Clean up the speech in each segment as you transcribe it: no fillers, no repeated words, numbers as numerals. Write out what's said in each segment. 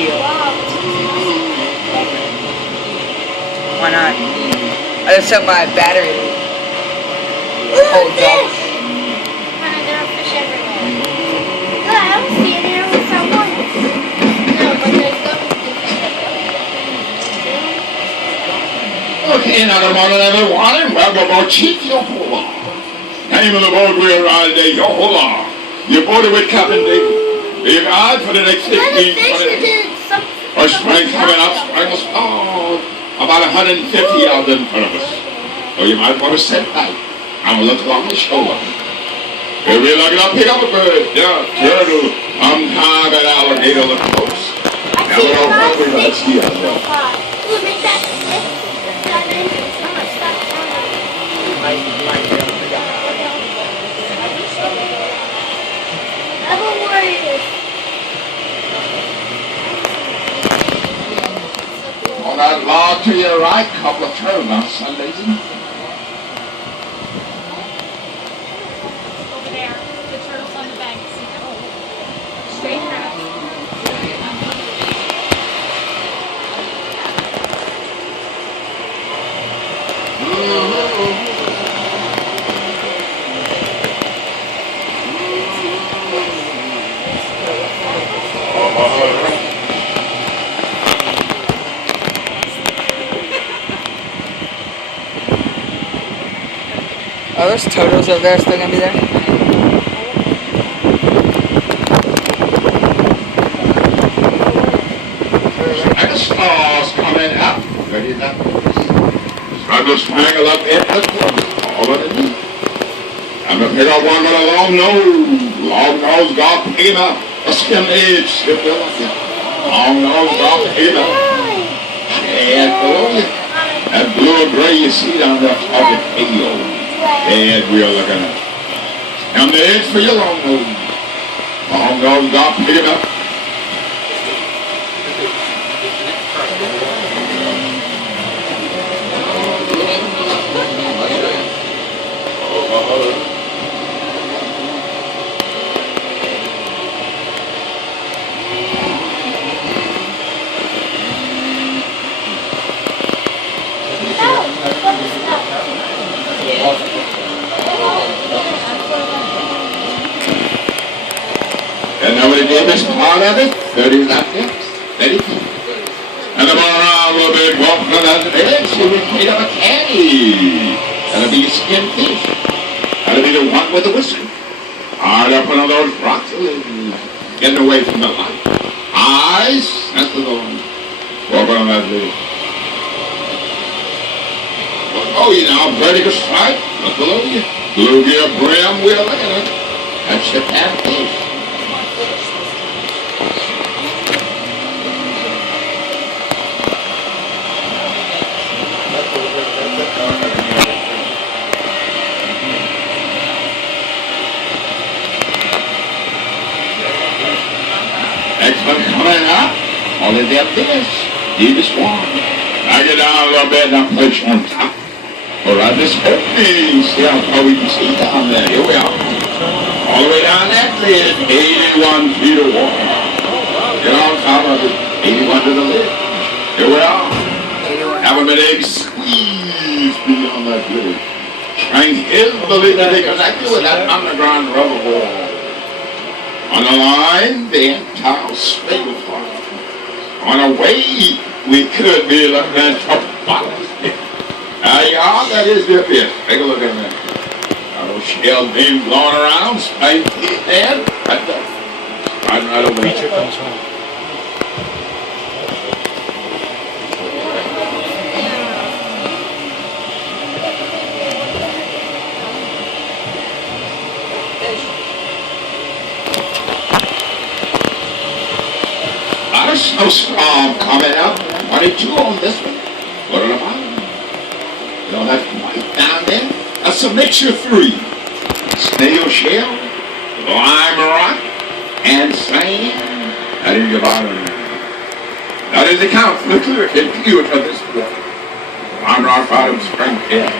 radio. Why not? I just set my battery. Ooh, fish! Honey, there are fish everywhere. No, I don't see any. I only saw one. No, but there's no Okay, now good morning everyone, and welcome aboard Chief Yohola. Name of the boat we're riding today, Yohola. You're boarded with Captain David. Be a guide for the next 15 minutes. Our spring coming up, spring was about 150 out in front of us. So you might want to sit tight. I'm going to look along the shoulder. If you're lucky enough, pick up a bird, yeah, turtle, time an alligator look close. Now we don't want to let's see out there. Ooh, make that stick. On that log to your right, couple of turtles, Sundays. Over there, the turtles on the bank. Straight around. Are those totals over there still gonna be there? And the stars coming up. Ready now? Struggle strangle up in the close. All underneath. I'm gonna pick up one with a long nose. Long nose, God, pick him up. A skin edge, skip the left. Long nose, God, pick him up. And below you. That blue and gray you see down there of the tail. Head we are looking at. And the edge for your long nose. Long nose, God, pick him up. And now the deepest part of it, 30 left there, 32. And the bar around a little bit, walk on that edge, you will made up a candy. That'll be your skin fish. That'll be the one with the whisker. Hard up on those rocks, getting away from the light. Eyes, that's the one. Walk on that edge. Oh, you know, vertical strike, look below you. Bluegill brim, we're looking at it. That's your catfish. Next one coming up, all of them fish, deepest one. I get down a little bit and I place you on top. All right, this opening, see how far we can see down there. Here we are. All the way down that lid, 81 feet of water. Get on top of it, 81 to the lid. Here we are. Have a egg squeeze beyond that lid. Strength is believed that they connect you with that underground rubber ball. On the line, the entire spade part. On a way, we could be looking at top bottles. Yeah, that is their fish. Take a look at that. Those shells being blown around, spade head, right there. Right over there. Creature comes home. There's no storm coming up. 22 on this one. What about it? You know that white down there? That's a mixture 3. Snail shell, lime rock, and sand. That is your bottom. That is the count for the clear view of this water. Lime rock bottom spring pit.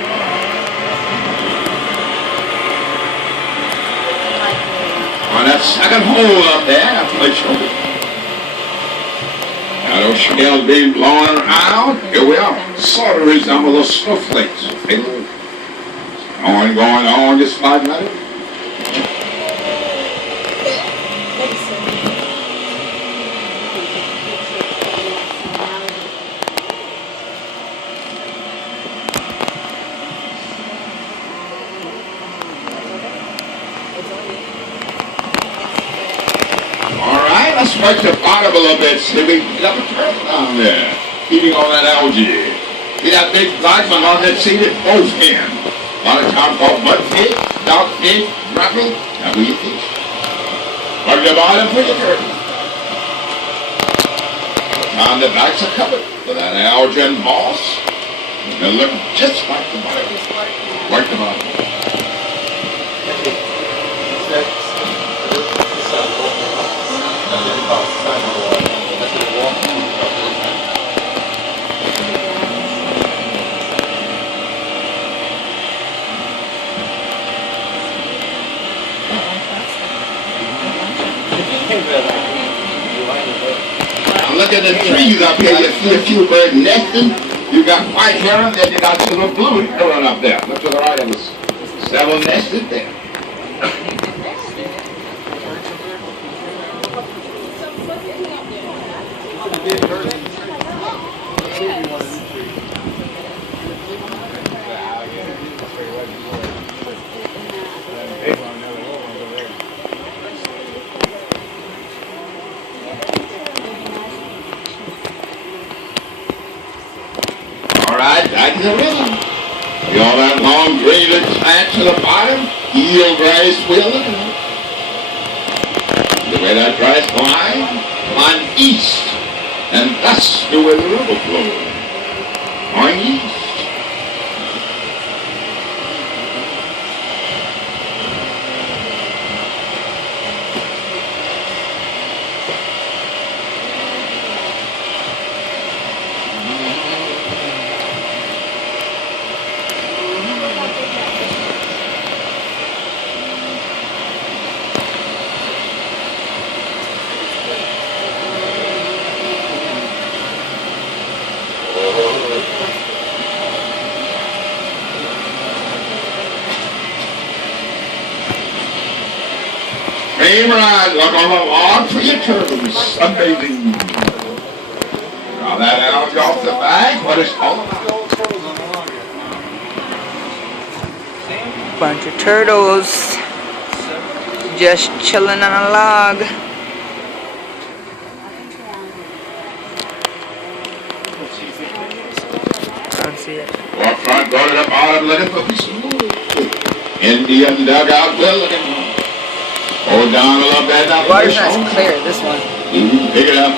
On that second hole up there, that's my shoulder. shell be blowing around. Here we are. Sort of resemble those snowflakes. Going on, just sliding right over. Alright, let's work the bottom a little bit. See, we got a turtle down there. Eating all that algae. See that big black one on that seat at both ends. A lot of times called mudfish, dogfish, gravel. Now we eat fish. Work the bottom for the turtle. Now the backs are covered with that algae and moss. They'll look just like the bottom. Work the bottom. Now look at the trees up here. You see a few birds nesting. You got white heron, then you got little blue heron up there. Look to the right of us. Several nested there. Alright, back to the rhythm. See all that long green plants to the bottom? Eel grass we're looking at. The way that grass climb east. And that's the way the river flows. Going east. Dream ride, look on the log for your turtles. Amazing. Draw that out off the bag. What is all about? Bunch of turtles just chilling on a log. I don't see it. Walk front, go to the bottom, looking for piece of wood. Indian dugout building. Hold down a little bit. Now Water's not clear, this one. Pick it up.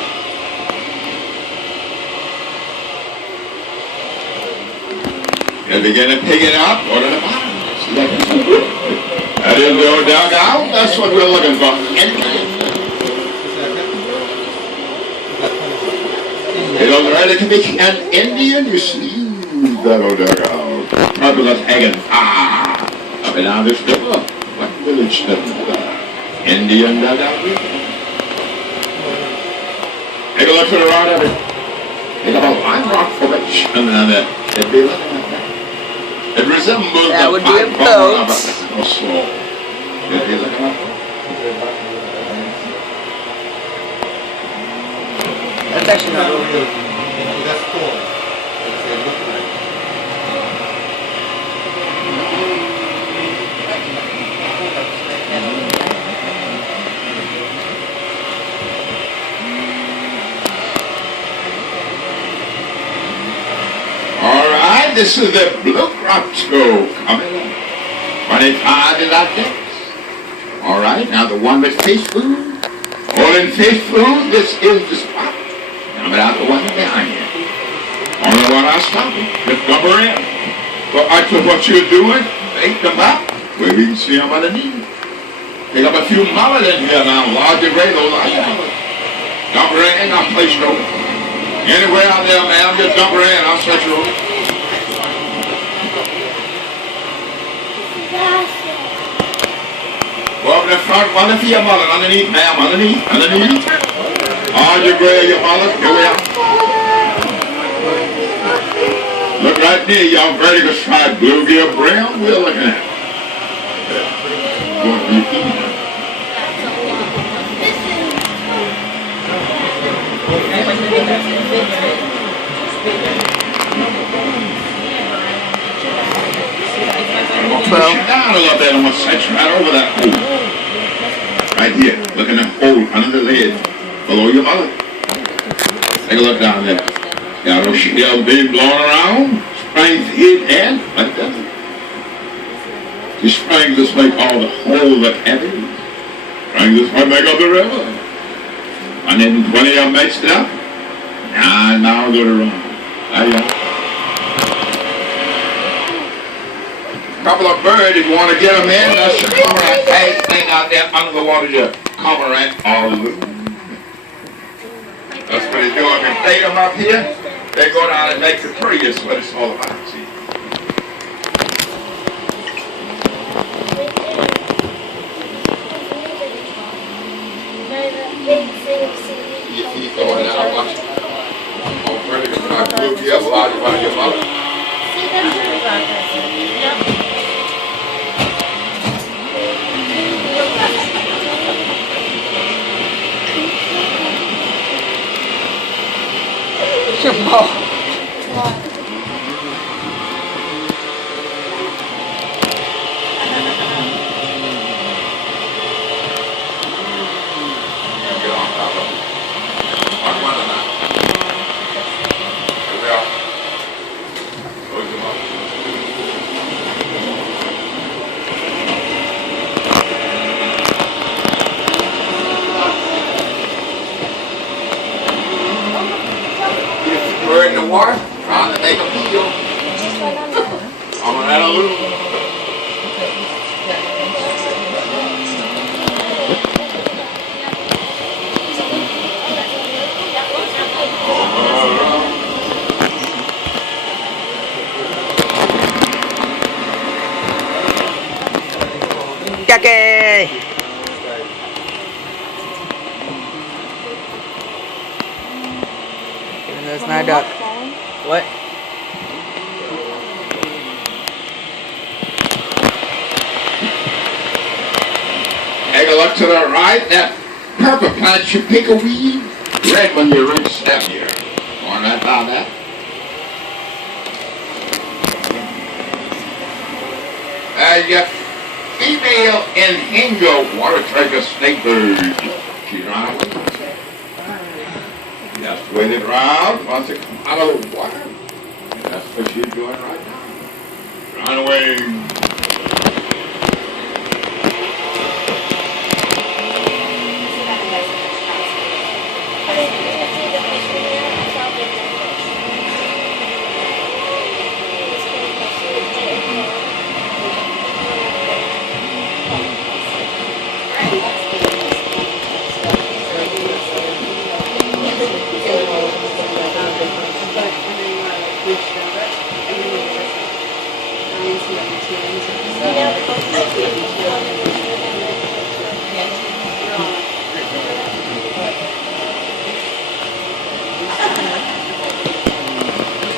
And begin to pick it up. Go to the bottom. See that? That is the old dugout. That's what we're looking for. You know, ready to be an Indian, you see that old dugout. Probably that's hanging. Up and down this river. What village is that? Indian dugout. Take a look to the right of it. They got a line rock formation down there. It'd be looking at that. It resembles that would be a boat. It'd be looking at that. That's actually not really good. That's cool. Alright, this is the Blue Crop Show coming up. 25 is our next. Alright, now the one with fish food. All in fish food, this is the spot. Coming out the one behind you. Only one I stop it. Just cover in. But actually what you're doing, bait them up. Where we can see them underneath. Pick up a few mullet in here now. Larger gray, those are mullet. Dump her in, I'll place it over. Anywhere out there, ma'am, just dump her in, I'll stretch her over. Go up in the front, run the feet mullet underneath, ma'am, underneath. On your grave, your mother. Here we are. Look right there, y'all. Vertical stripe, bluegill brown. We're looking at. Going to be eating. Push it down a little bit. I'm going to set you right over that hole. Right here. Look in that hole under the lid. Below your mother. Take a look down there. Got those shells being blown around. Springs hit and like that. The springs just make all the hole look heavy. Springs just might make up the river. 120 of them mixed up. Now go to run. There you go. Couple of birds, if you want to get them in, that's your cormorant tag thing out there under the water, your cormorant all loose. That's what they do. If you stay them up here, they go down and make the prettiest, what it's all about, see. Your feet going out, watch it. Oh, pretty good. I blew you up a lot, you want to get up. Your mouth. In the water, trying to make a peel. I'm gonna add a little. Kake! Even though it's not a duck. What? Take a look to the right. That purple plant should pick a weed. Red when you reach step here. Going right down that. Your female Inhingo water treasure snake bird. She rides. Just wait it around once it comes out of the water. And that's what she's doing right now. Run away.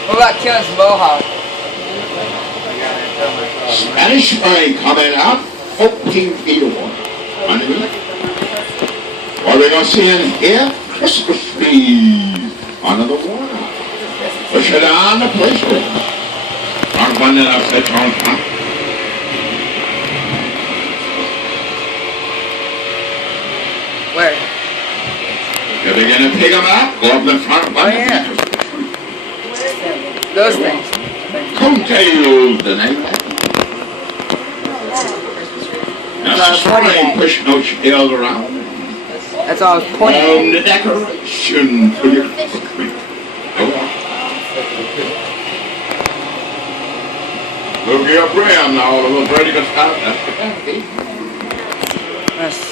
What about killing some mohawk? Spanish spring coming up, 14 feet of water. Underneath. What are we going to see in here? Christmas trees under the water. Push it down the place. I'm running up that on top. Where? You're beginning to pick them up. Go up in front. Oh, yeah. Those things. Coattails, the name. That's the spring pushing those shells around. That's all I was pointing at. The decoration for your cookery. Look here, Graham, now, a little ready to stop. That's the